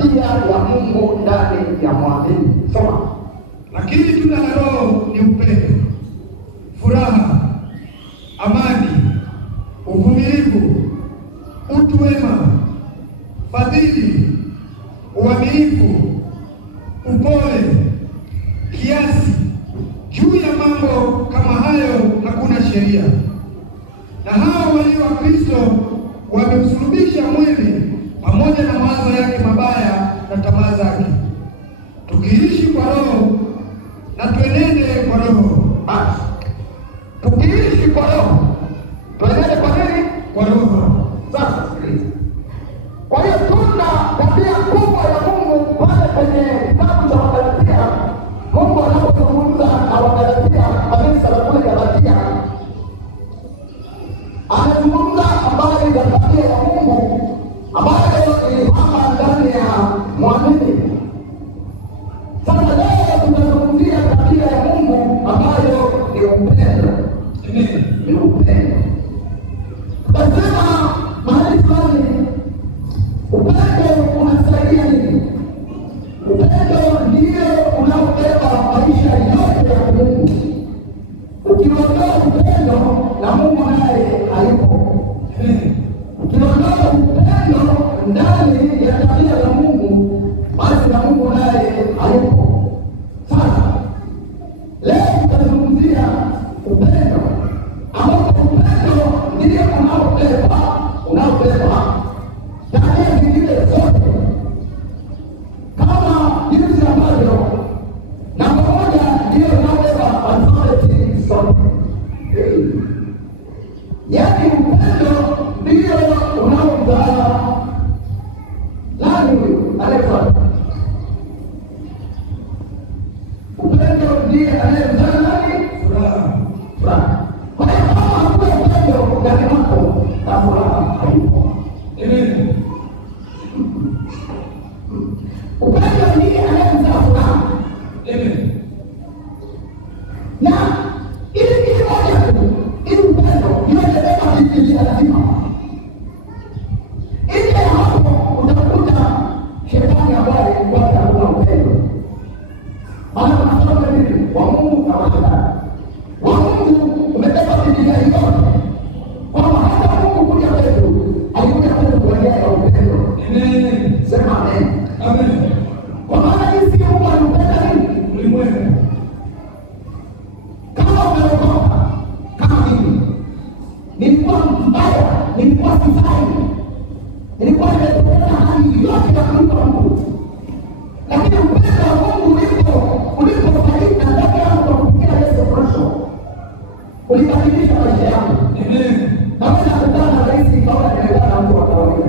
tabia ya Mungu ndani ya mwamini. Soma. Lakini tunda la Roho ni upendo, furaha, amani, uvumilivu, utu wema, fadhili, uaminifu, upole, kiasi. Juu ya mambo kama hayo hakuna sheria. Na hao walio wa Kristo wamemsulubisha mwili pamoja na mawazo yake mabaya na tamaa zake. Tukiishi kwa Roho na tuenende kwa Roho. Basi tukiishi kwa Roho tuenende kwa nini? Kwa Roho. Sasa kwa hiyo tunda, tabia kubwa ya Mungu pale kwenye kitabu cha Wagalatia, Mungu anapozungumza na Wagalatia, kanisa la kule Galatia, anazungumza habari za tabia ya Mungu ambayo ilipamba ndani ya mwamini. Sasa leo tunazungumzia tabia ya Mungu ambayo ni upendo. Ni upendo. Tunasema mahali fulani, upendo unasaidia nini? Upendo ndio unaobeba maisha yote ya Mungu. Ukiondoa upendo, na Mungu naye hayupo. Ukiondoa upendo ndani ya tabia ya Mungu, basi na Mungu naye hayupo. Sasa leo tutazungumzia upendo, ambapo upendo ndio unaobeba tabia zingine zote, kama jinsi ambavyo namba moja ndio unaobeba authority zote. Yaani upendo ndio unaomzaa nani huyu? Alexa. Upendo ndiye anayemzaa nani? Furaha. Kwa hiyo kama hakuna upendo ndani yako, na furaha haipo. Upendo ndiye anayemzaa furaha. Na ili moja tu, ili upendo ndio inabeba vitu lazima. Ile hapo utakuta shetani ambaye kwanza hakuna upendo. Maana tunasoma nini? Wa Mungu na wa shetani. Wa Mungu umebeba Biblia yote. Kwamba hata Mungu kuja kwetu, alikuja kwetu kwa njia ya upendo. Sema amen. Amen. Kwa maana jinsi Mungu anapenda nini? Ulimwengu. Kama umeokoka, kama mimi, nilikuwa mbaya, nilikuwa sifai, nilikuwa nimepoteza hali yote ya kumpa Mungu. Lakini upendo wa Mungu ulipofanyika ndani yangu kwa kupitia Yesu Kristo, ulibadilisha maisha yangu. Naweza kukutana na rais nikaona nimekaa na mtu wa kawaida.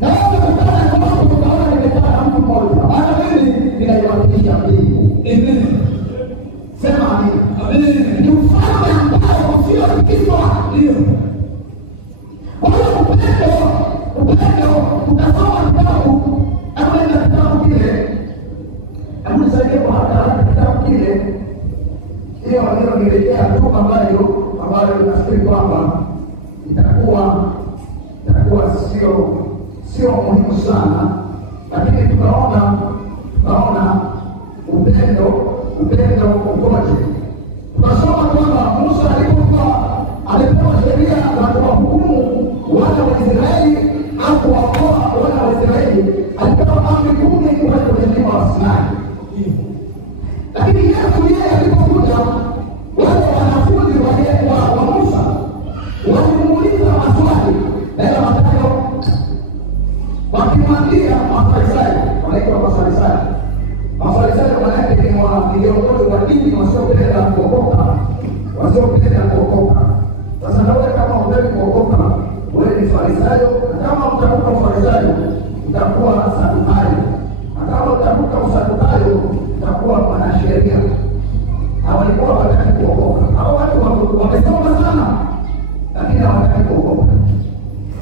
Naweza kukutana na mtu nikaona nimekaa na mtu mmoja. Maana mimi ninaiwakilisha mbingu. Sema amen. Ni ufalme ambao usiotikiswa. Kwa hiyo upendo, tutasoma kitabu, akwenda kitabu kile, amunisaidia kwa hata kitabu kile, hiyo wanero nilejea tu ambayo nafikiri kwamba itakuwa sio muhimu sana, lakini tunaona upendo ukoje. Tunasoma kwamba Musa alipewa sheria za kuwahukumu wana wa Israeli au kuwaokoa wana wa Israeli. Alipewa amri 10 kule mlima wa Sinai. Lakini Yesu yeye alipokuja, wale wanafunzi wa Musa walimuuliza maswali na Mathayo, wakimwambia Mafarisayo, wanaitwa Mafarisayo. Mafarisayo maana yake ni viongozi wa dini wasiopenda kuokoka. Sasa na wewe kama unataka kuokoka, wewe ni Farisayo, na kama utakuwa Farisayo utakuwa Sadukayo, na kama utakuwa Sadukayo utakuwa mwanasheria. Hao walikuwa wanataka kuokoka. Hao watu wamesoma sana, lakini hawataka kuokoka.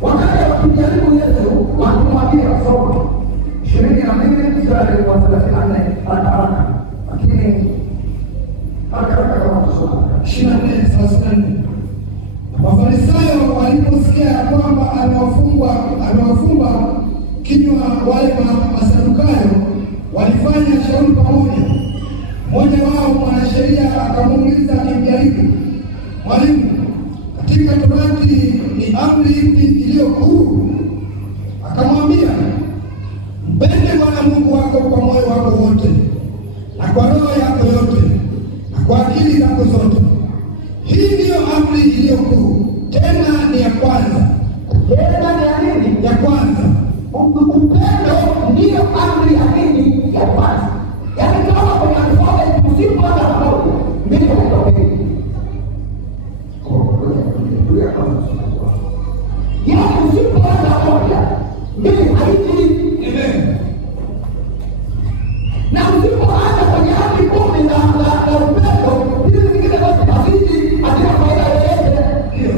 Wakati wakijaribu Yesu, wakamwambia soma 22 mstari wa 34 haraka. Lakini haraka kama kusoma 24:34. Wafarisayo waliposikia kwamba amewafumba kinywa wale Masadukayo walifanya shauri pamoja. Mmoja wao mwanasheria akamuuliza akimjaribu, "Mwalimu, katika Torati ni amri ipi iliyo kuu?" Akamwambia, "Mpende Bwana Mungu wako kwa moyo wako wote, na kwa roho yako yote, na kwa akili zako zote. Hii ndiyo amri iliyo kuu, tena ni ya kwanza." Tena ni ya nini? Ya kwanza. Upendo ndiyo amri ya nini? Ya kwanza. Yaani kama kwenye alfabeti usipoanza pamoja, mbili haitokei. Yaani usipoanza pamoja, mbili haiji. Amen. Na usipoanza kwenye amri 10 na upendo, hizi zingine zote haziji, hazina faida yoyote. Ndio.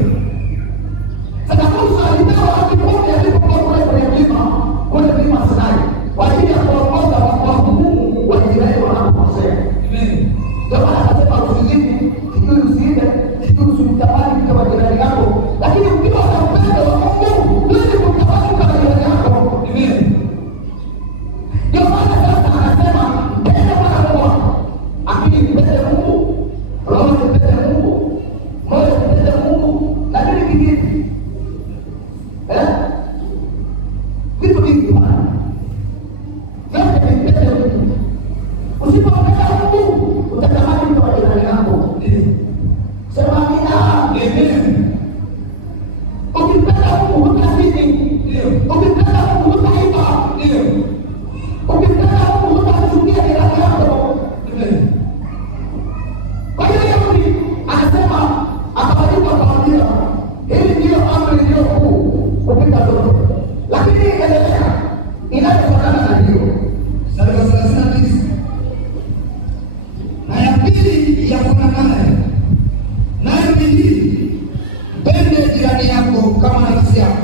Sasa Musa alipewa amri 10 alipokuwa kwenye mlima Sinai, kwa ajili ya kuongoza wahudumu wa Israeli wanapokosea. Amen. Ndio maana akasema usizini, sijui usiibe, sijui usimtamani mke wa jirani yako. Lakini ukiwa na upendo wa Mungu, huwezi kumtamani mke wa jirani yako. Amen. Ndio maana sasa anasema mpende Bwana Mungu wako, akili mpende Mungu, roho mpende Mungu, moyo mpende Mungu, na nini kingine? Vitu vingi bwana. Vyote vimpende Mungu. Usipompenda Mungu, utatamani mke wa jirani yako. Sema amina. Amen. Ukimpenda Mungu hutazini. Ukimpenda Mungu hutaiba. Ukimpenda Mungu hutachukia jirani yako. Amen. Kwa hiyo Yahudi anasema, akawajibu akawaambia, hili ndiyo amri iliyo kuu kupita zote. Lakini endelea, inayofanana na hiyo. Mstari wa 39. Na ya pili yafananayo, nayo ni hii: mpende jirani yako kama nafsi yako.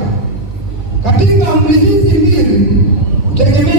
Katika amri hizi mbili hutegemea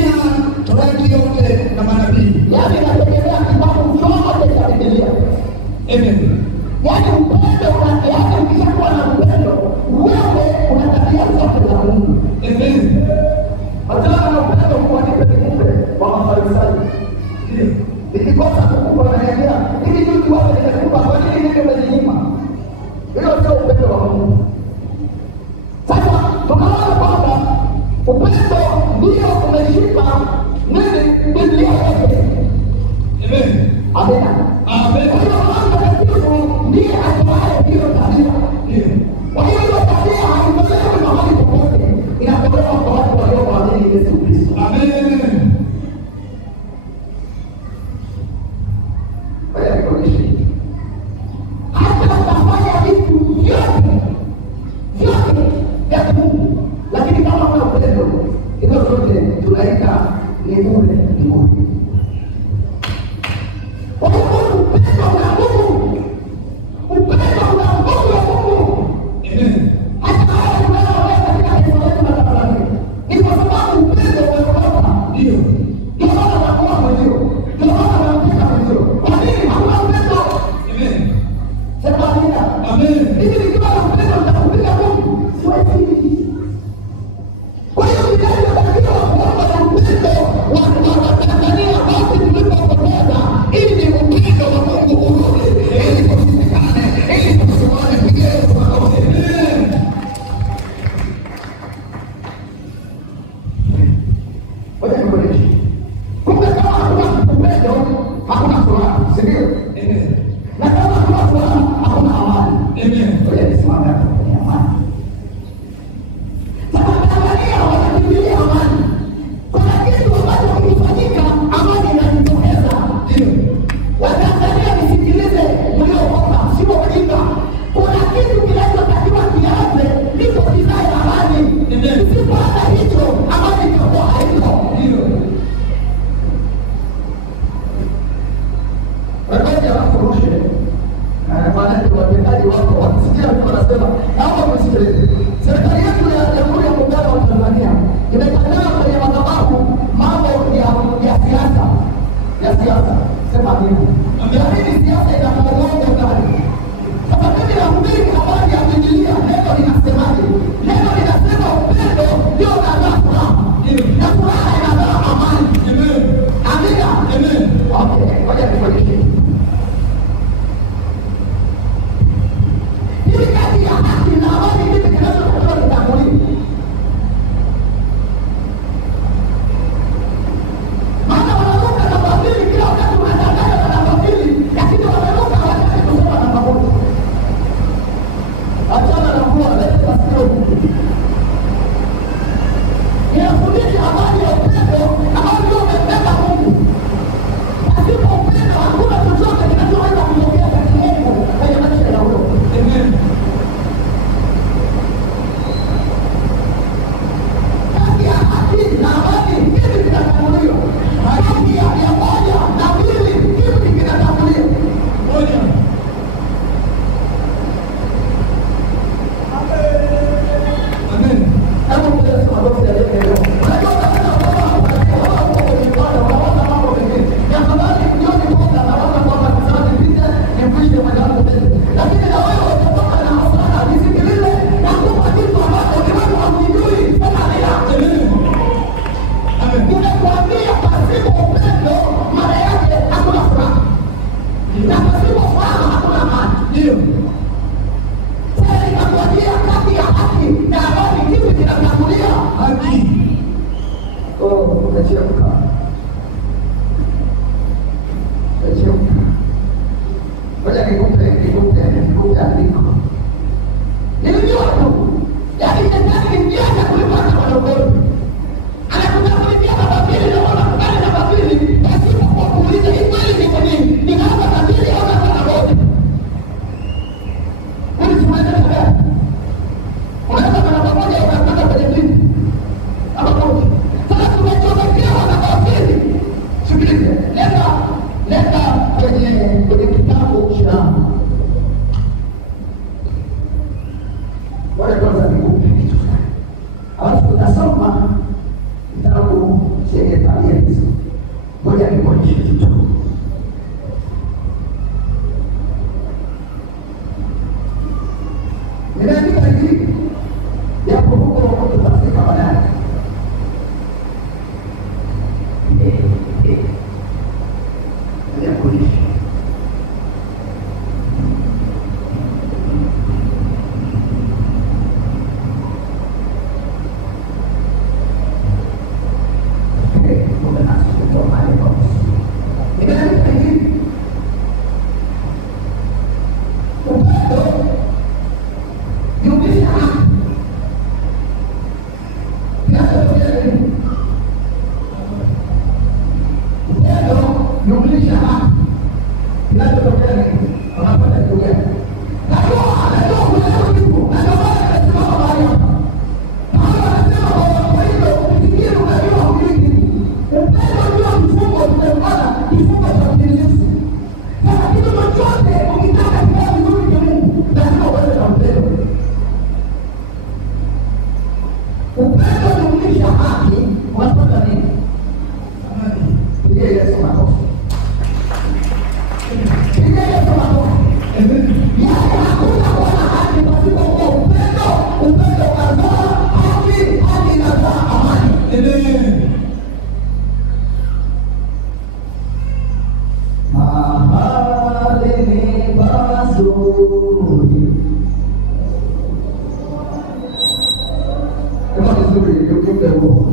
ule roho.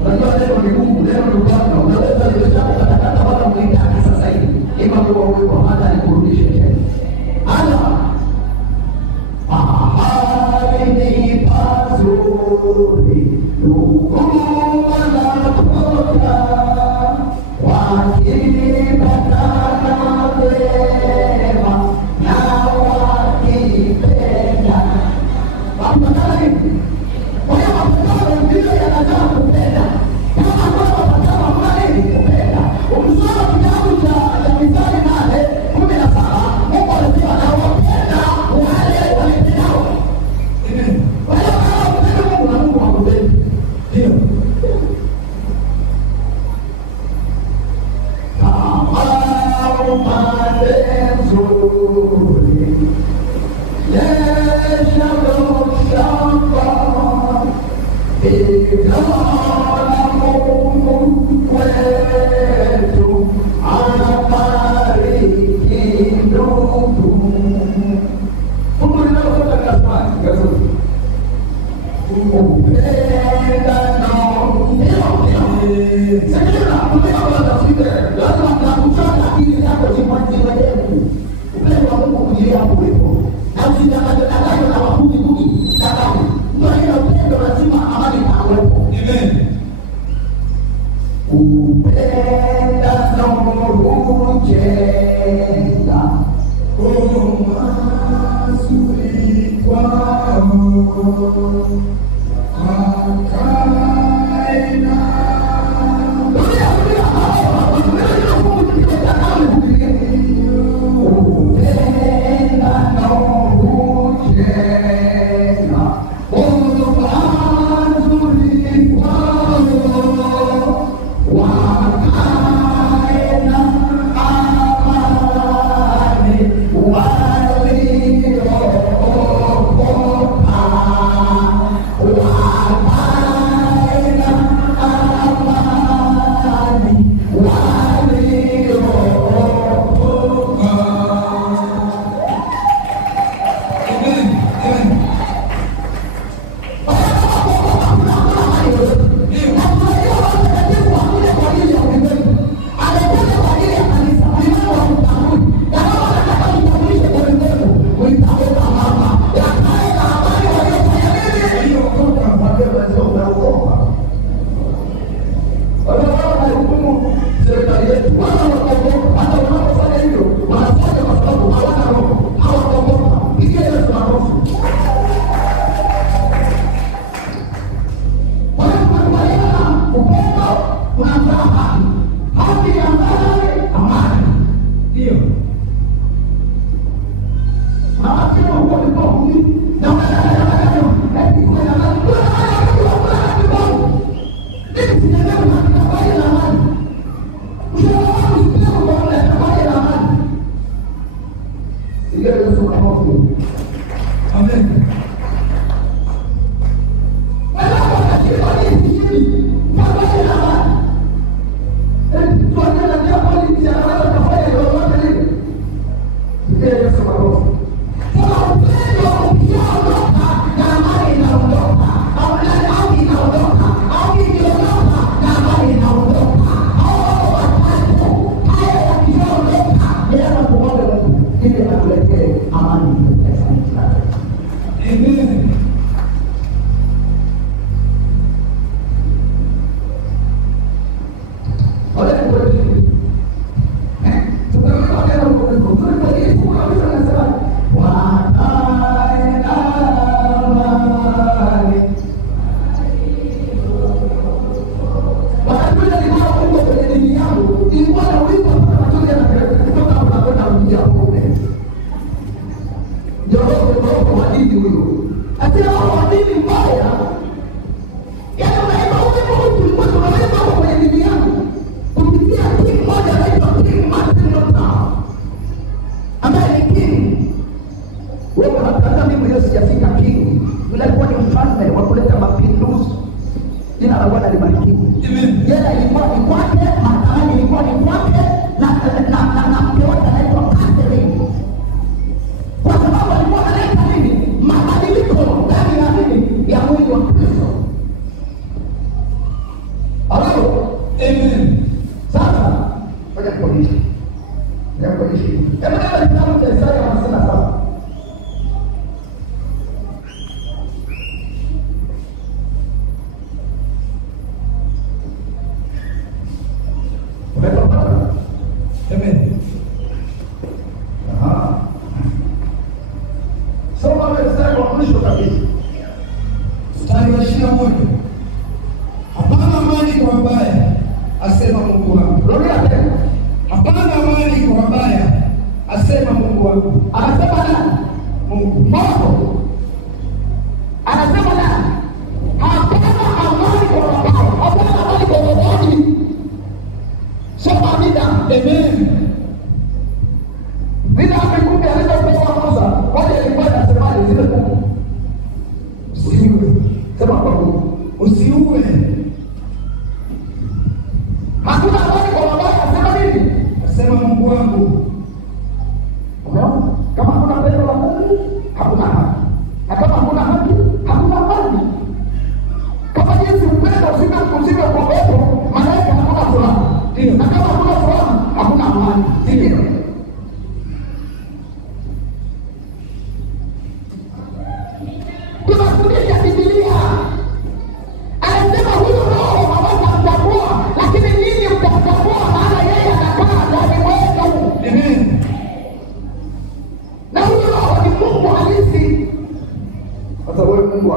Unajua neno ni Mungu, neno ni Bwana. Unaweza kuelezea katakata wala mlitaki sasa hivi. Ima kwa uwepo hata nikurudishe tena. Ana ni pazuri.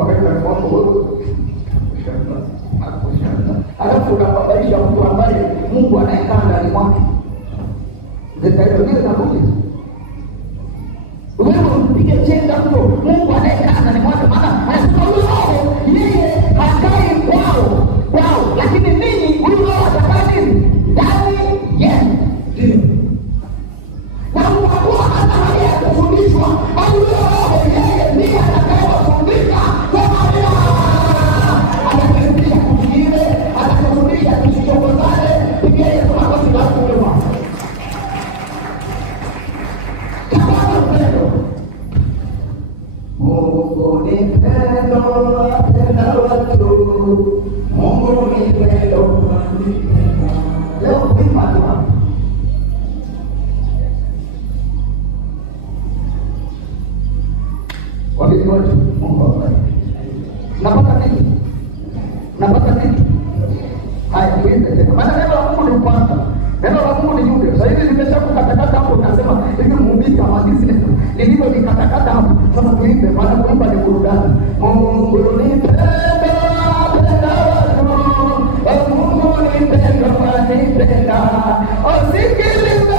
waweka kwako. Alafu unababaisha mtu ambaye Mungu anayekaa ndani mwake. Ndio ndio nakuja. Wewe unapige chenga mtu Mungu anayekaa ndani mwake, maana anasema roho yeye hakai kwao. Lakini ninyi huyu roho atakaa nini? Ndani yenu. Ndio. Na mtakuwa hata hali ya kufundishwa au roho yeye ndiye atakayewafundisha kwa maana atakufundisha kingine, atakufundisha kisichokozane, yeye kama kosi la kuelewa. Kama upendo. Mungu ni pendo, apenda watu. Mungu ni pendo. Leo kuimba tu. Wakati wote Mungu awabariki. Napata nini? Haya, tuende tena. Maana neno la Mungu ni kwanza. Neno la Mungu ni yule. Sasa hivi nimeshakukatakata hapo, unasema hivi mhubiri hamalizi neno. Nilivyo nikatakata hapo. Sasa tuimbe, maana kuimba ni burudani. Mungu ni pendo, apenda watu. Mungu ni pendo, anipenda. Sikilize.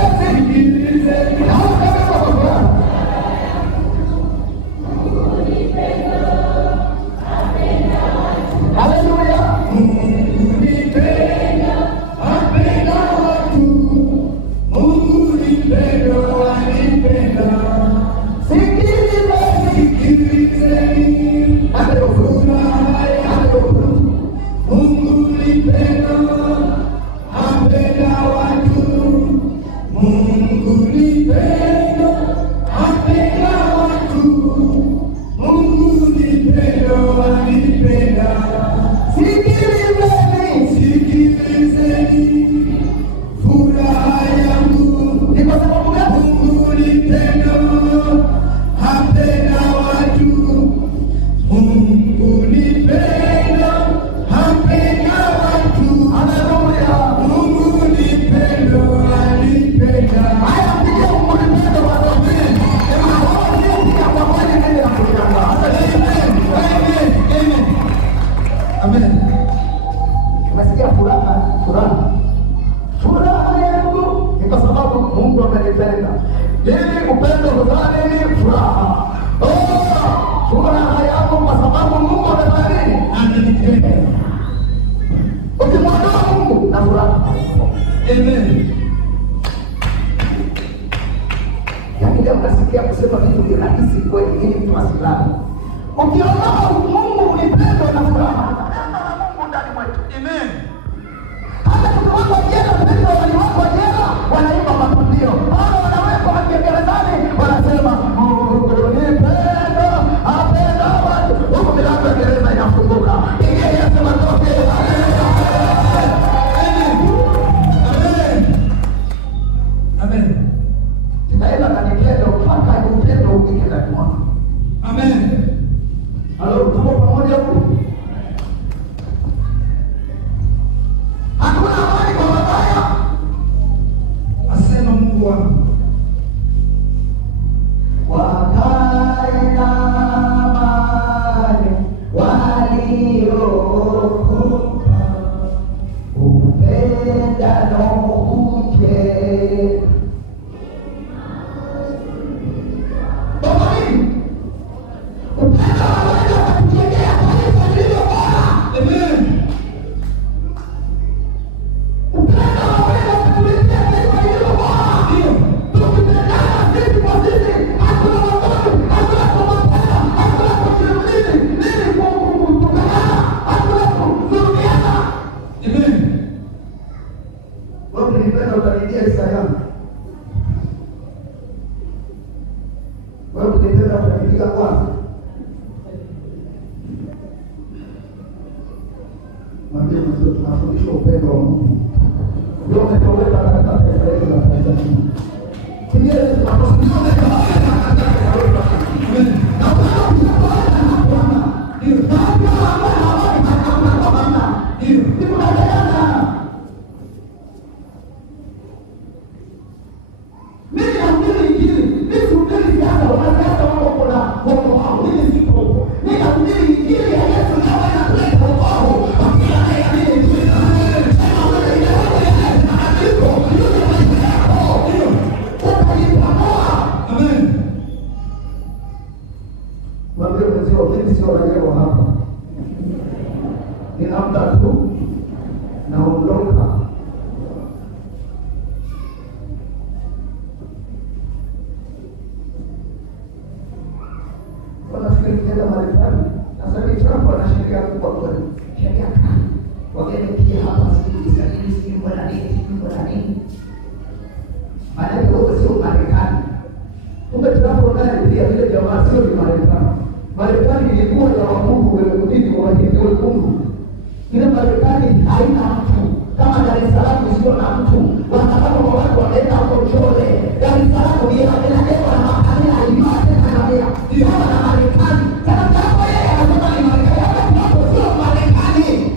Mimi sio leo hapa. Ninaomba tu naondoka. Wanafikiri tena Marekani. Sasa hivi Trump anashikilia kubwa kwa sheria kali. Wageni pia hapa sisi Israeli sisi mbona nini? Maana hiyo sio Marekani. Kumbe Trump naye pia vile jamaa sio ni Marekani. Marekani ilikuwa ya Mungu wenye kudini wa Wahindi wekundu. Ile Marekani haina mtu. Kama Dar es Salaam sio na mtu. Wanataka kwa watu waenda hapo Chole. Dar es Salaam ni inaelewa na makabila yote Tanzania. Ndio na Marekani. Sasa hapo yeye anasema ni Marekani. Hapo sio Marekani.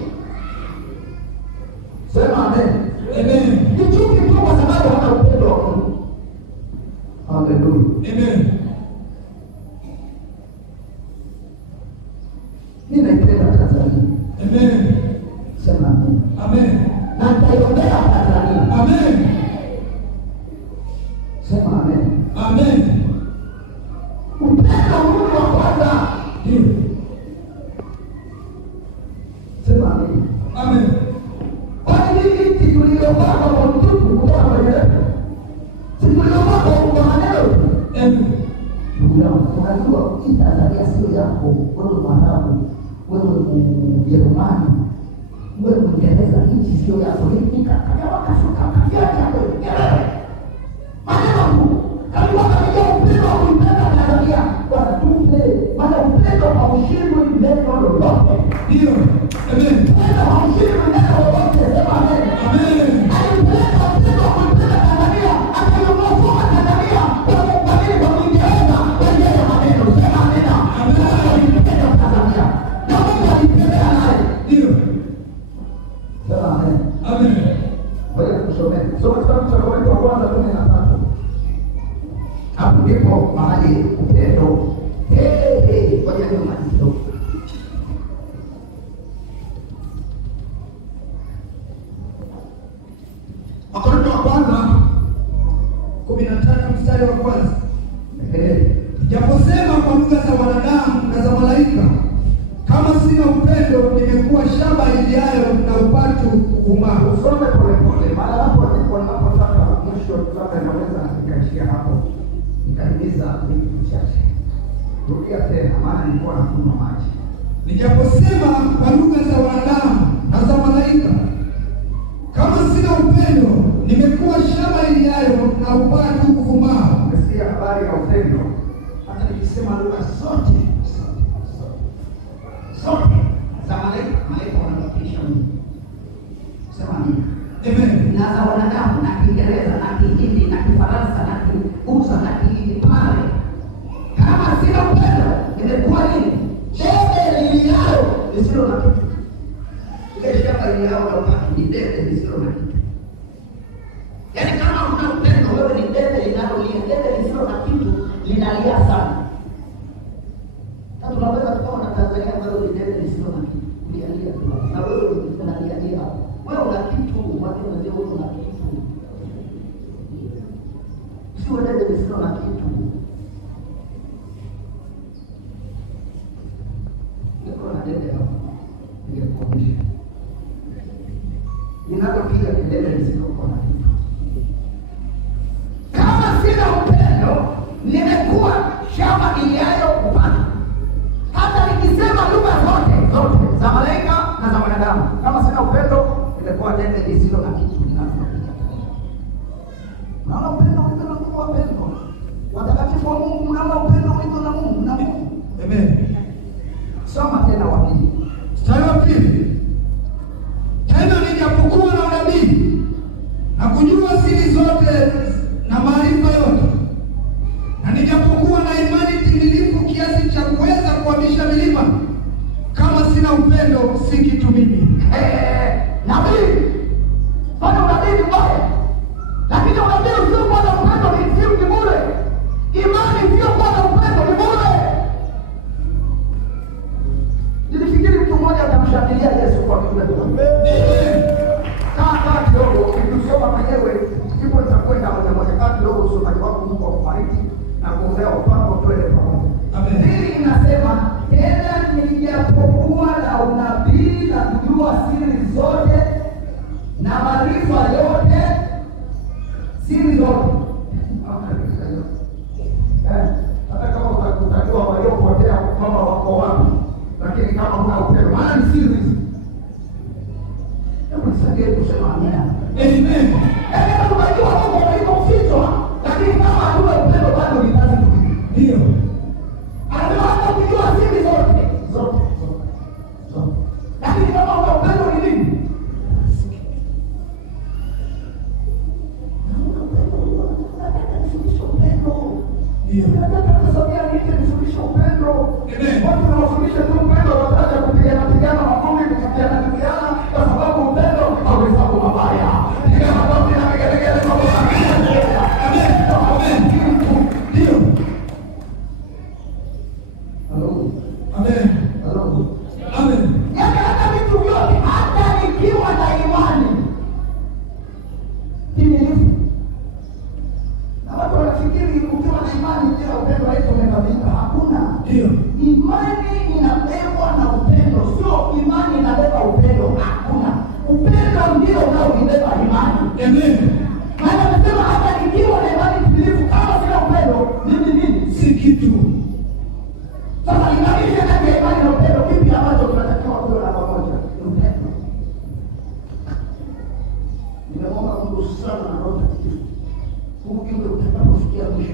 Sema amen. Amen. Kichuki tu kwa sababu hana upendo wa Mungu. Hallelujah. Amen. Ninaipenda Tanzania. Amen. Sema amen. Amen. Na nitaiombea Tanzania. Amen. Sema amen. Amen. Upendo wa Mungu wa kwanza. Ndio. Sema amen. Amen. Kwani hii tuliyopata kwa mtupu kutoka kwenye lepo. Tuliyopata kwa maneno. Amen. Ndugu yangu, unajua hii Tanzania sio yako, wewe Mwarabu, wewe Mjerumani, wewe Mwingereza, nchi sio yako. Hii wakashuka kafiacha wewe. Maneno kama wakija upendo wa kuipenda Tanzania, wanatupe maana upendo haushindwi neno lolote. Ndio. Amen. Upendo haushindwi neno lolote. Sema amen. Amen. Upendo wa kuipenda Tanzania, akiongoza Tanzania kwa nini kwa Mwingereza, wenyewe maneno. Sema amen. Amen. Upendo wa Tanzania. Na Mungu alipenda naye. Ndio. Sema amen. Amen. Wewe kusomea. Soma kitabu cha Korintho wa kwanza 13. Hapo ndipo mahali upendo. Kwa hiyo malizo. Wakorintho wa kwanza 15 mstari wa kwanza. Japosema kwa lugha za wanadamu na za malaika, kama sina upendo nimekuwa shaba iliayo na upatu umahu. Usome pole maana hapo wanapotaka mwisho tutaka naweza nikaishia hapo. Nikahimiza vitu vichache. Rudia tena maana nilikuwa nakunywa maji. Nijaposema kwa lugha za wanadamu na za malaika, kama sina upendo nimekuwa shaba iliayo na upatu uvumao. Umesikia habari ya upendo? Hata nikisema lugha zote za malaika wanawakilisha Mungu. Sema nini? Amen. Na za wanadamu na Kiingereza na Kihindi na Kifaransa na Kiusa na Kipare. Kama sina upendo nimekuwa nini? Debe lilialo lisilo na kitu. Ile shamba lilialo na upatu ni debe lisilo na kitu. Yaani kama huna upendo wewe ni debe linalolia. Debe lisilo na kitu linalia sana. Sasa tunaweza tukawa na Tanzania ambayo ni debe lisilo na kitu. Kulialia tu. Na wewe unalialia. Wewe una kitu, watu wanasema wewe una kitu. Sio debe lisilo na kitu. Niko na debe hapo. Ningekuonyesha. Ninapopiga debe lisilo na kitu. Kama sina upendo, nimekuwa shamba iliayo upatu. Hata nikisema lugha zote za malaika na za wanadamu, kama sina upendo, nimekuwa debe lisilo na kitu. Naona upendo wito na Mungu wapendo. Watakatifu wa Mungu, naona upendo wito na Mungu na Mungu. Amen. Soma tena wapi? Mstari wa pili. Tena nijapokuwa na unabii na kujua siri zote na maarifa yote, na nijapokuwa na imani timilifu kiasi cha kuweza kuhamisha milima, kama sina upendo si kitu mimi. Nabii bado unabii ni mbaya, lakini unabii usiokuwa na upendo ni bure. Imani isiyokuwa na upendo ni bure. Nilifikiri mtu mmoja atamshangilia Yesu kwa kitu. Amen. Kaa kidogo, ukisoma mwenyewe ndipo nitakwenda moja kaa kidogo usomaji wako Mungu akubariki na kuombea upako twende pamoja. Amen. Hili inasema tena kujua siri zote na maarifa yote, siri zote. Hata kama utajua waliopotea kwamba wako wapi, lakini kama huna upendo, maana ni siri hizi. Hebu nisaidie kusema amina. Amen. Kama unajua Mungu alikofichwa, lakini kama huna upendo bado ni kazi tu. Ndio. Anataka hata kujua siri zote. Lakini kama huna upendo ni nini? Ndio. Nataka kusomea nini nifundishe upendo. Amen. Watu wanafundisha tu upendo, wanataka kupigana makombi, kupigana kwa sababu upendo hauhesabu mabaya. Ndio makombi na vigelegele kwa Bwana. Amen. Amen. Ndio. Halo. Amen. Halo. Amen. Hata vitu vyote, hata nikiwa na imani timilifu. Na watu wanafikiri ukiwa na imani bila upendo haitomeka. Hakuna. Ndio. Imani inabebwa na upendo, sio imani inabeba upendo. Hakuna. Upendo ndio unaobeba imani. Amen. Maana anasema hata nikiwa na imani timilifu, kama sina upendo, mimi nini? Si kitu. Sasa inabidi kati ya imani na upendo, kipi ambacho tunatakiwa kuwa na pamoja? Upendo. Nimeomba Mungu sana na Roho Mtakatifu. Mungu kiumbe utakapofikia mwisho,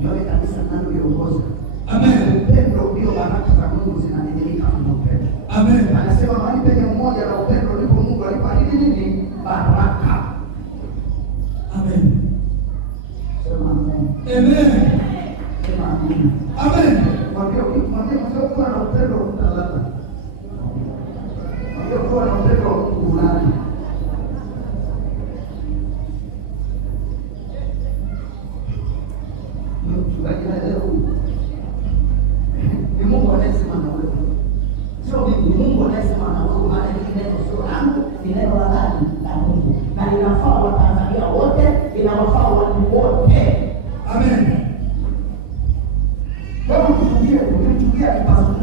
nione kanisa linaloniongoza. Amen. Upendo ndio baraka za Mungu zinamiminika kwa upendo. Amen. Anasema mahali penye mmoja na upendo ndipo Mungu alibariki nini? Baraka. Amen. Sema amen. Amen. Sema amen. Amen. Mwambie msio kuwa na upendo utalala. Mwambie kuwa na upendo ulali. Mchungaji na leo ni Mungu anayesema na wewe. Sio mimi, ni Mungu anayesema na wewe. Maana hili neno sio langu, ni neno la nani? La Mungu. Na linafaa Watanzania wote, linawafaa watu wote. Amen. Wewe ukimchukia kipasua.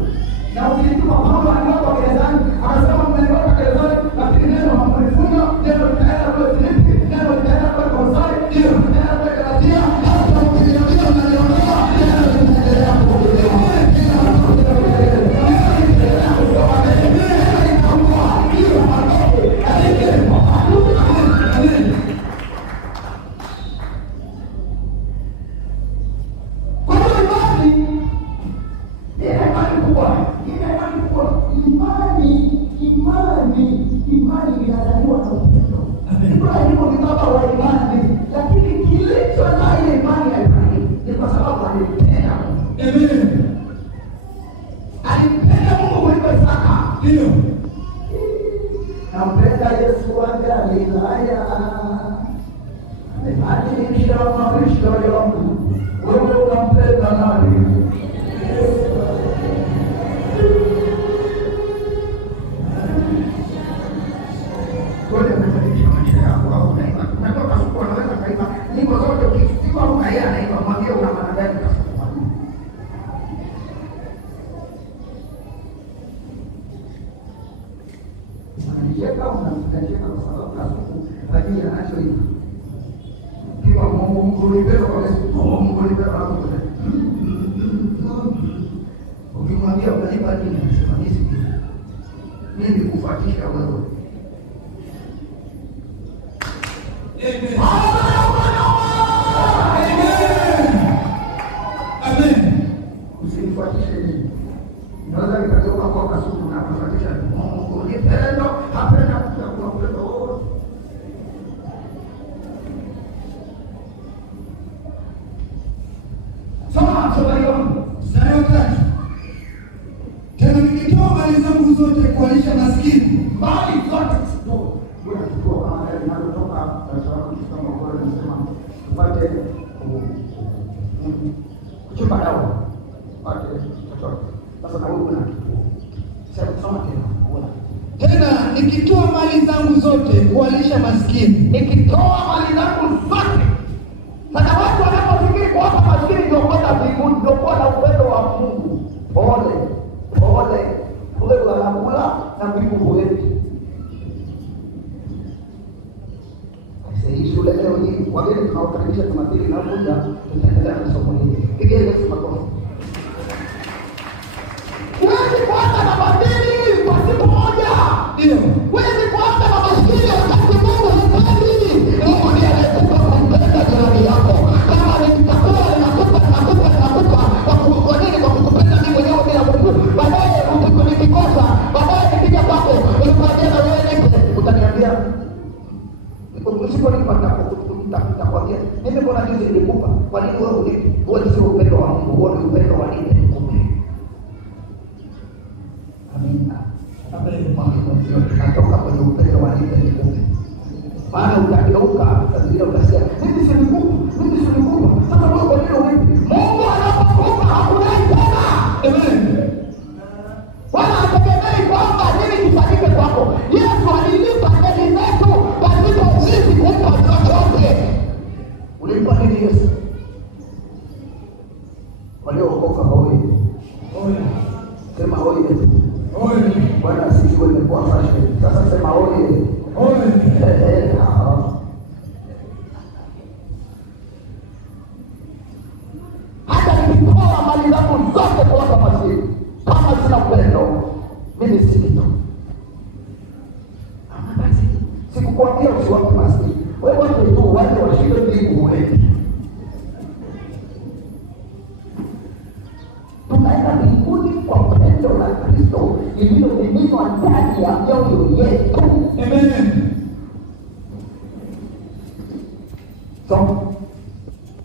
Na ukilituma Paulo aliwapa gerezani, akasema mmeniweka gerezani, lakini neno hamkulifunga, neno litaenda kule Filipi, neno litaenda kule Kolosai, neno litaenda kule Galatia, hata ukiniambia unaniondoa, neno litaendelea kuhubiriwa. Imani inazaliwa na upendo. Ibrahimu ni baba wa imani, lakini kilicho na ile imani ya Ibrahimu ni kwa sababu alimpenda Mungu. Amen. Alimpenda Mungu kuliko Isaka. Ndio. Nampenda Yesu wa Galilaya. Amebadilisha maisha yangu. Wewe unampenda nani? Ukimwambia unalipa nini, anasema mimi kufuatisha wewe. Amen. Amen. Usinifuatishe nini? Naweza nikageuka kwa kasuku na kufuatisha Mungu. Ni pendo, hapenda kuwa upendo. Soma hiyo. Mstari wa 3. Tena nikitoa mali zangu zote kuwalisha maskini. Mali zote sitoe. Wewe unachukua kama gari linalotoka Dar es Salaam kufika Morogoro, unasema upate kuchimba dawa. Upate chochote. Sasa na wewe unachukua. Sasa kusoma tena. Tena nikitoa mali zangu zote kuwalisha maskini. Nikitoa mali zangu zote. Sasa watu wanapofikiri kuwapa maskini ndio kwenda mbinguni, ndio kuwa na upendo wa Mungu. Pole. Wewe unakula na mbingu huwezi. Maana utageuka sasa ndio utasikia mimi si Mungu, mimi si Mungu. Sasa wewe kwa nini wewe? Mungu anapokupa hakudai tena. Amen. Wala hategemei kwamba nini kifanyike kwako. Yesu alilipa deni letu pasipo sisi kumpa chochote. Ulimpa nini Yesu? Waliookoka hoye. Hoye. Sema hoye. Hoye. Bwana sisi wamekuwa fashion. Sasa sema hoye. Hoye. Hata nikitoa mali zangu zote kwa maskini, kama sina upendo, mimi si kitu. Basi sikukwambia usiwape maskini. Wewe wape tu wale washinde mbingu wewe. Tunaenda mbinguni kwa upendo la Kristo lililomiminwa ndani ya mioyo yetu. Amen. So,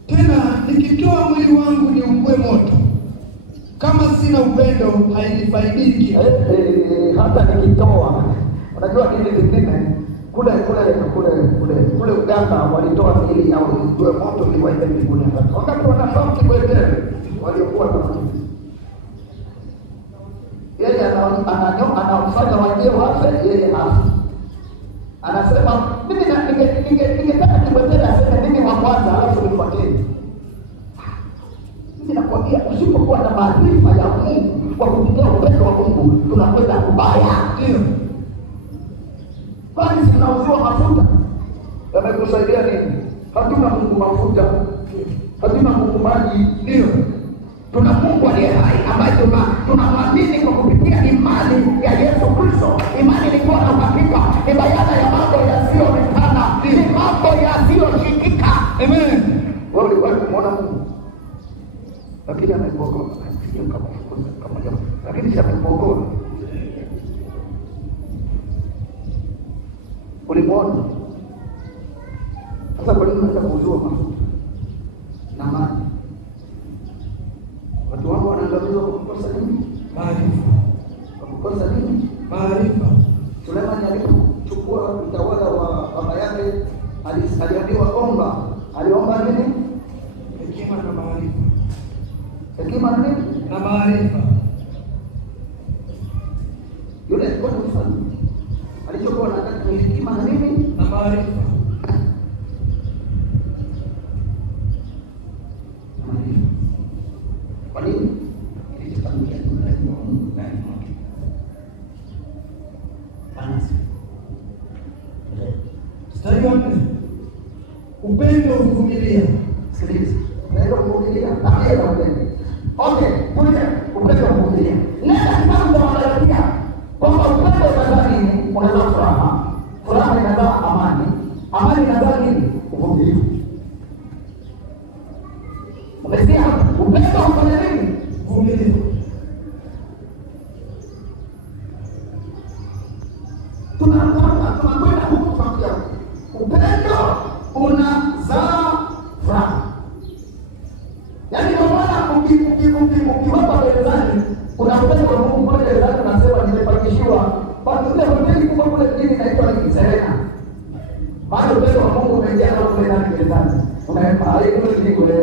tena nikitoa mwili wangu niungue moto, kama sina upendo hainifaidiki. Hata nikitoa, unajua kile kingine kule Uganda walitoa miili yao iwe moto ili waende mbinguni. Wakati wanafaa kibwetele waliokuwa na yeye anafanya wajie wafe, yeye hafi. Anasema mimi ningetaka kibwetele aseme mimi wa kwanza alafu nifuateni. Mimi nakwambia usipokuwa na maarifa ya Mungu kwa kupitia upendo wa Mungu tunakwenda kubaya. Ndio. Kwani tunauziwa mafuta? Yamekusaidia nini? Hatuna Mungu mafuta. Hatuna Mungu maji. Ndio. Tuna Mungu aliye hai ambaye tunamwamini kwa kupitia imani ya Yesu Kristo. Imani ni kuwa na uhakika, ni bayana ya mambo yasiyoonekana, ni mambo yasiyoshikika. Amen. Wewe unaona Mungu. Lakini amekuokoa kama jamaa. Lakini si amekuokoa. Ulimwona. Sasa kwa nini unataka kujua mafuta na maji? Watu wangu wanaangamizwa kwa kukosa nini? Maarifa. Kwa kukosa nini? Maarifa. Suleiman alipochukua utawala wa baba yake aliambiwa omba. Aliomba nini? Hekima na maarifa. Hekima na nini? Na maarifa. Yule alikuwa mfalme. Alichokuwa anataka ni hekima na nini? Na maarifa. Kwa nini? Ilitafanyika ndani ya Mungu ndani mwake. Anasi. Mstari wa 4. Upendo uvumilia. Sikiliza. Upendo uvumilia. Tabia ya upendo. Okay, kuja upendo uvumilia. Nenda kitabu cha Wagalatia. Kwamba upendo unazaa nini? Unazaa furaha. Furaha inazaa amani. Amani inazaa nini? Uvumilivu. Umesikia? Upendo unafanya nini? Uvumilivu. Tunakwenda huku tunakuja. Upendo unazaa furaha. Yaani kwa maana ukiwapa gerezani, unapenda Mungu kwa gerezani unasema nimepakishiwa. Basi ile hoteli kubwa kule mjini inaitwa ni Serena. Bado upendo wa Mungu umejaa huko ndani gerezani. Unaipa ile kule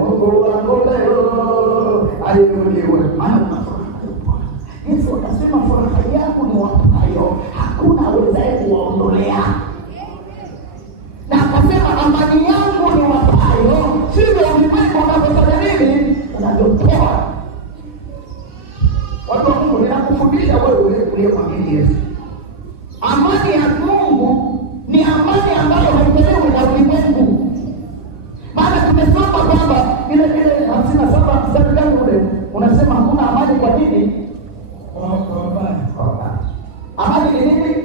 Mungu wangu leo. Ayuliwe. Maana unafuraha. Yesu anasema furaha yako ni wapayo. Hakuna awezaye kuwaondolea. Na akasema amani yangu ni wapayo. Sivyo ulimwengu unavyofanya nini? Unavyotoa. Watu wa Mungu, ninakufundisha wewe uliyemwamini Yesu. Amani ya Mungu ni amani ambayo haitolewi na ulimwengu. Maana tumesoma kwamba ile 57 mstari yangu ule unasema hakuna amani kwa nini? Amani ni nini?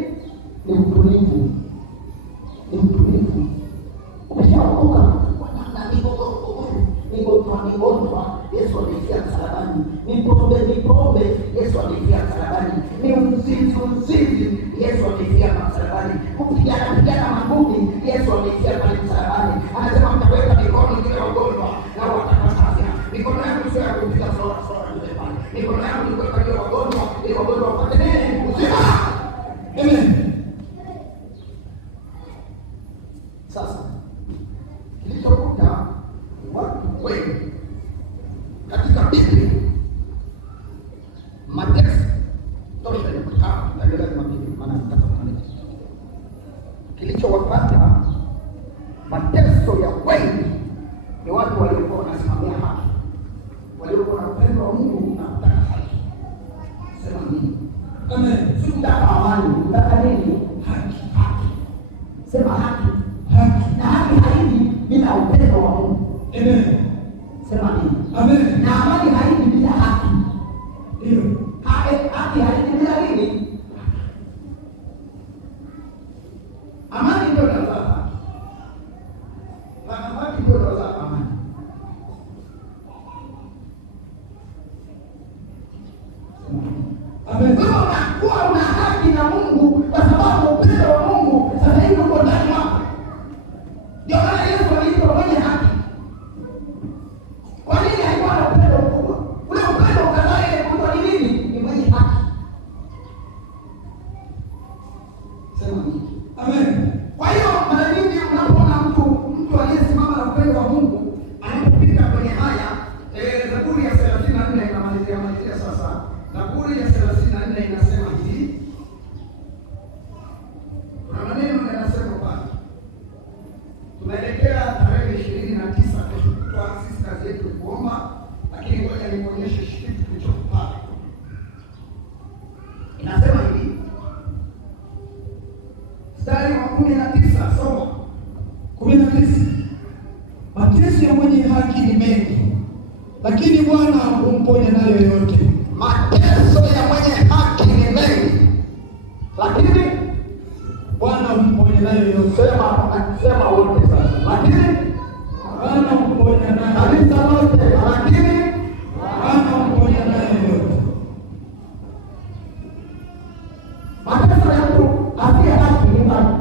Ni utulivu. Ni utulivu. Umeshaokoka na nigonjwa Yesu alifia msalabani. Nipombe Yesu alifia msalabani. Ni uzinzi Yesu alifia msalabani. Kupigana magumi Yesu alifia pale msalabani. Anasema mtaweka mikono juu ya wagonjwa na watapata afya. Mikono yangu sio ya kupiga sawa pale. Mikono yangu ni kuweka juu ya wagonjwa ili wagonjwa wapate nini? Uzima. Amen. Amen. Si kutaka amani, kutaka nini? Haki. Haki. Sema haki. Haki. Na haki haiji bila upendo wa Mungu. Amen. Sema nini? Amen. Na amani haiji bila haki. Ndio. Haki haiji bila nini? Amani ndio inazaa haki. Na haki ndio inazaa amani. Amen. Unakuwa una haki na Mungu kwa sababu upendo wa Mungu sasa hivi uko ndani yako. Ndio maana Yesu aliitwa mwenye haki. Kwa nini alikuwa na upendo mkubwa? Ule upendo ukazae kwa nini? Ni mwenye haki. Sema nini? Amen. Kwa hiyo mara nyingi unapoona mtu aliyesimama na upendo wa Mungu anapopita kwenye haya Zaburi ya 34 inamalizia sasa. Zaburi ya 34 inasema hivi. Kuna maneno yanasema pale. Tunaelekea tarehe 29 kesho kutwa, sisi kazi yetu kuomba, lakini ngoja nikuonyeshe kitu kilichoko pale. Inasema hivi. Mstari wa 19 soma. 19. Mateso ya mwenye haki ni mengi, lakini Bwana humponya nayo yote. Mateso ya mwenye haki ni mengi, lakini Bwana humponya nayo yote. Sema wote sasa. Lakini Bwana humponya nayo kanisa lote, lakini Bwana humponya nayo yote. mateso ya mtu asiye haki ni mbaya.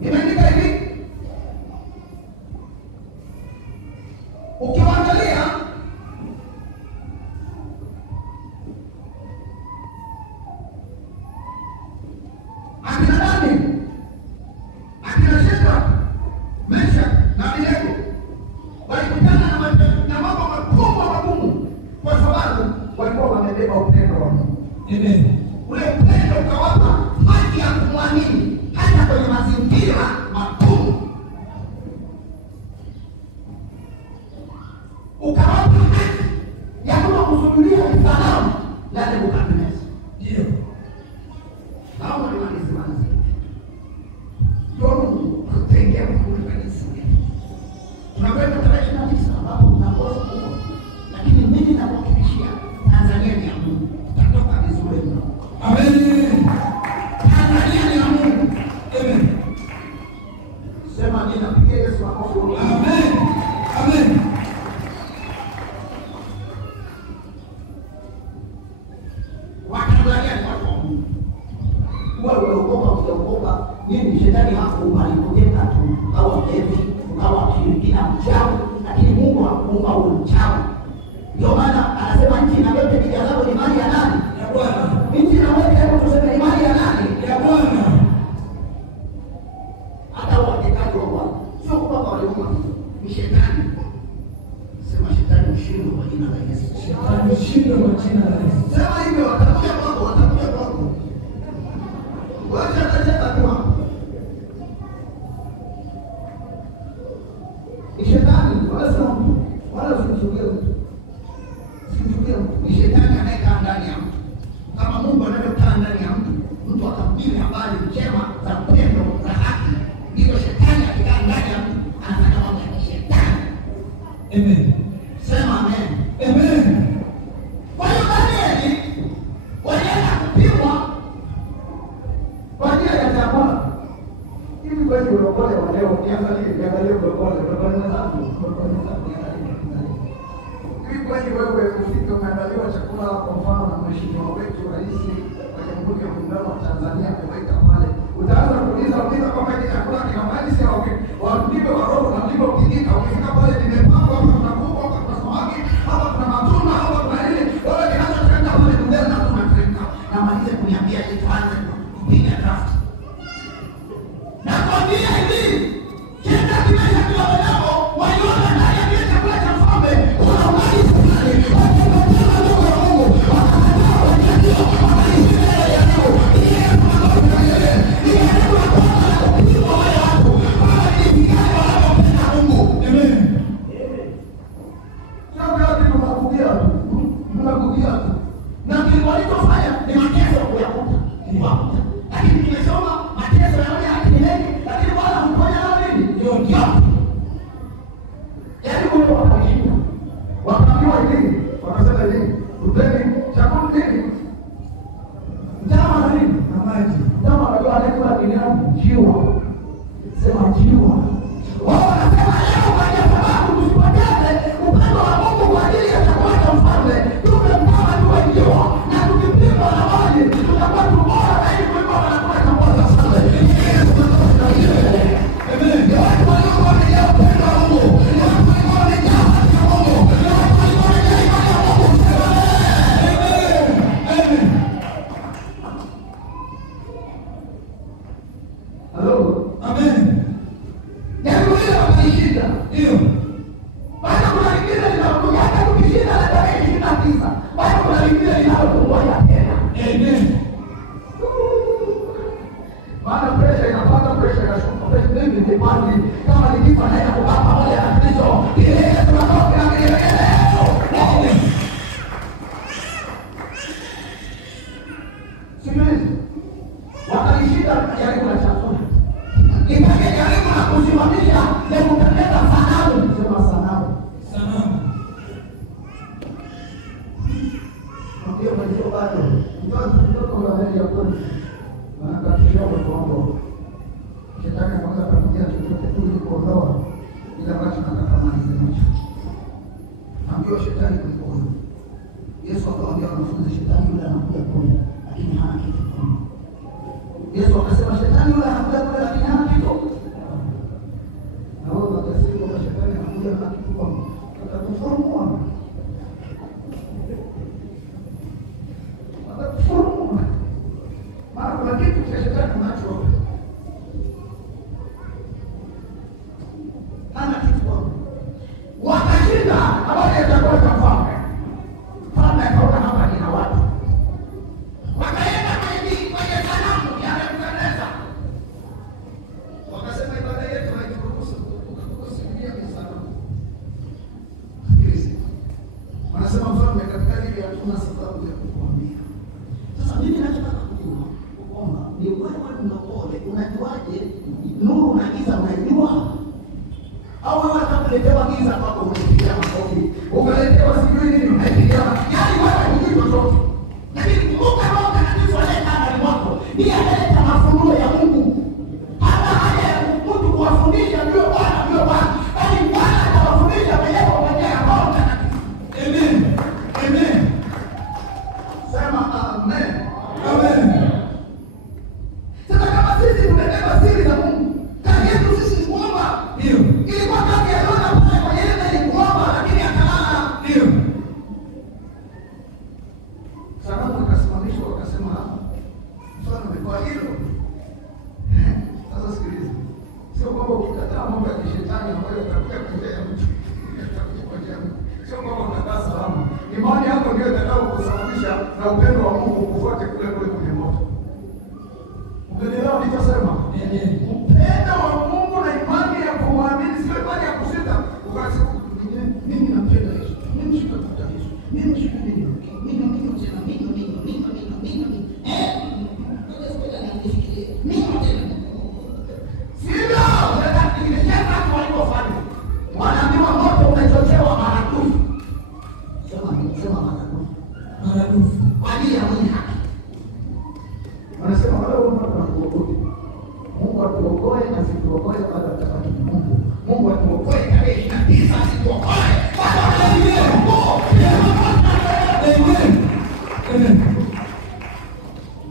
Nimeandika hivi. Ukiangalia akina nani? Akina Shadraka, Meshaki na Abednego walikutana na mambo makubwa magumu kwa sababu walikuwa wamebeba upendo wa Mungu. Amen. Ule upendo ukawapa haki ya kumwamini hata kwenye mazingira magumu. Ukawapa haki ya kutokusujudia sanamu la Nebukadneza. Ndio. Naomba nimalize. Mungu kutengea Mungu kanisa. Tunakwenda tarehe 29 ambapo tunakosa kubwa. Lakini mimi nakuhakikishia Tanzania ni ya Mungu. Tutatoka vizuri mno. Amen. Tanzania ni ya Mungu. Amen. Sema nina pigia Yesu makofi. Amen. Amen. Watanzania ni watu wa Mungu. Wewe unaogopa nini? Shetani alipojeka tu au mlevi au shirikina mchawi, lakini Mungu hakuumba huyo mchawi. Ndio maana anasema nchi na yote kijazao ni mali ya nani? Ya Bwana. Nchi na yote hebu tuseme ni mali ya nani? Ya Bwana. Hata watekaji wa Bwana sio kwamba waliumba, ni shetani. Sema shetani ushindwe kwa jina la Yesu. Shetani ushindwe kwa jina la Yesu. Sema hivyo, watakuja kwako, watakuja kwako. Wacha atacheka tu hapo. Ni shetani, wala sio mtu. Wala usimchukie mtu. Usimchukie mtu. Ni shetani anayekaa ndani ya mtu. Kama Mungu anavyokaa ndani ya mtu, mtu akamhubiri habari njema za upendo, za haki. Ndivyo shetani akikaa ndani ya mtu, anafanya mambo ya kishetani. Amen. Sema amen. Amen. Kwa hiyo Danieli walienda kupimwa kwa njia ya chakula. Hivi kweli ulokole wa leo, niangalie ulokole mwenzangu. Hivi kweli wewe ufike umeandaliwa chakula kwa mfano na mheshimiwa wetu Rais wa Jamhuri ya Muungano wa Tanzania kuweka pale. Utaanza kuuliza kwamba hiki chakula kina maji si wa mdibe wa roho na mdibe ukijika. Ukifika pale nimepangwa hapa kuna kuku, hapa kuna samaki, hapa kuna matunda, hapa kuna nini. Wewe kinachokwenda pale duniani na tunatreka. Na malize kuniambia tuanze kupiga draft. Nakwambia hivi, kila kimesha kiwa wanao waliona ndani ya kile chakula cha mfalme kuna ugali fulani. Wakakataa Mungu, wakakataa wajajio, wakalisema ya leo. Ile mnakuja na kile walichofanya ni mateso kuyakuta. Lakini tumesoma mateso yao ya akilini, lakini Bwana mponya na nini? Ndio. Yaani wao wakashinda. Wakaambiwa nini? Wakasema nini? Uteni chakula nini? Njama na nini? Na maji. Njama wanajua anakula nini? Jiwa. Sema jiwa. Wao wanasema leo kwa sababu tusipoteze upendo wa Mungu kwa ajili ya chakula cha mfalme, tumempama tuwe jiwa na tukipigwa na maji tutakuwa bora zaidi kuliko wanakula chakula cha mfalme. Amen. Ndio watu walio wamejaa upendo wa Mungu. Ndio watu walio wamejaa haki ya Mungu. Ndio watu walio wamejaa imani ya Mungu. Amen. Hello. Amen. Ndio wale wanaishinda. Ndio. Bado kuna lingine linakuja hata tukishinda na tarehe 29. Bado kuna lingine linalokuja tena. Amen. Bado pressure inapanda, pressure inashuka. Pressure ni demand. Kama ni kitu anaenda kubapa pamoja na Kristo. Ile tunatoka na ile leo. Amen. Sikiliza. Wakaishinda jaribu la chakula. Ikaja jaribu la kusimamisha na kupeleka sanamu. Sema sanamu. Sanamu. Ndio ndio bado. Ndio kwa hali ya kweli. Wanakatishwa kwa mambo. Shetani anaanza kupitia chochote tu ili kuondoa ile ambacho anataka malize nacho. Ambio shetani kulikuwa. Yesu akawaambia wanafunzi shetani yule anakuja kule lakini hana kitu. Yesu akasema shetani yule anakuja kule lakini hana kitu. Na wao wakasema kwamba shetani anakuja na kitu kwa atakuformua. Atakuformua. Mara kuna kitu cha shetani unacho. Hana kitu kwa. Wakashinda habari ya chakula cha mfalme. Mfalme akaona hapa nina watu. Wakaenda kwenye sanamu ya Nebukadneza. Wakasema ibada yetu haikuruhusu kusikia sanamu. Wanasema mfalme katika hili hatuna sababu ya kukuambia. Sasa mimi nataka kujua kwamba ni wewe mnapole unajuaje nuru na giza unajua? Au wewe utakuletewa giza kwako unapigia makofi. Ukaletewa sijui nini unapigia. Yaani wewe hujui chochote. Lakini kumbuka Roho Mtakatifu analeta ndani mwako. Ndiye analeta mafunuo ya Mungu. Hata haja ya mtu kuwafundisha ndio Bwana ndio Bwana. Bali Bwana atawafundisha mwenyewe kwa njia ya Roho Mtakatifu. Amen. Amen. Sema amen. Amen. Sasa kama sisi tumebeba siri za Mungu, kazi yetu sisi ni kuomba. Ndio. Ilikuwa kazi ya Yona pale kwenye ile ni kuomba lakini akalala. Ndio. Sanamu akasimamishwa akasema mfalme kwa hilo. Sasa sikiliza. Sio kwamba ukikataa mambo ya kishetani ambayo yatakuja kutokea mtu. Sio kwamba unakaa salama. Imani yako ndio itakao kusababisha na upendo wa Mungu kufuate kule kwenye moto. Ukielewa nilichosema? Upendo wa Mungu na imani ya kumwamini sio imani ya kusita. Ukasema mimi nampenda Yesu. Mimi sitakuta Yesu. Mimi sikuamini. Wanaambiwa moto umechochewa maradufu. Sema maradufu. Maradufu. Kwa ajili ya mwenye haki. Wanasema wale Mungu atuokoe. Mungu atuokoe na situokoe baada ya kutakatifu Mungu. Mungu atuokoe tarehe 29 asituokoe. Bado anaendelea huko. Amen. Amen.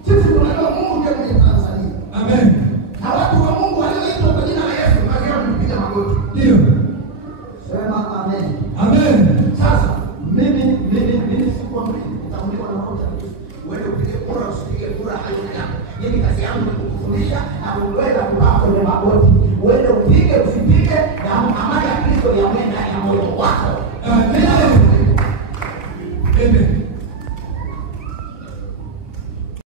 Sisi tunajua Mungu ndiye mwenye Tanzania. Amen. Na watu wa Mungu walioitwa kwa jina la Yesu lazima tupiga magoti. Ndio. Sema amen. Amen. Sasa mimi sikwambii nitaambiwa na Roho Mtakatifu. Wewe upige kura usipige kura hayo yako. Mimi kazi yangu ni kukufundisha na kuweza kukaa kwenye magoti. Wewe upige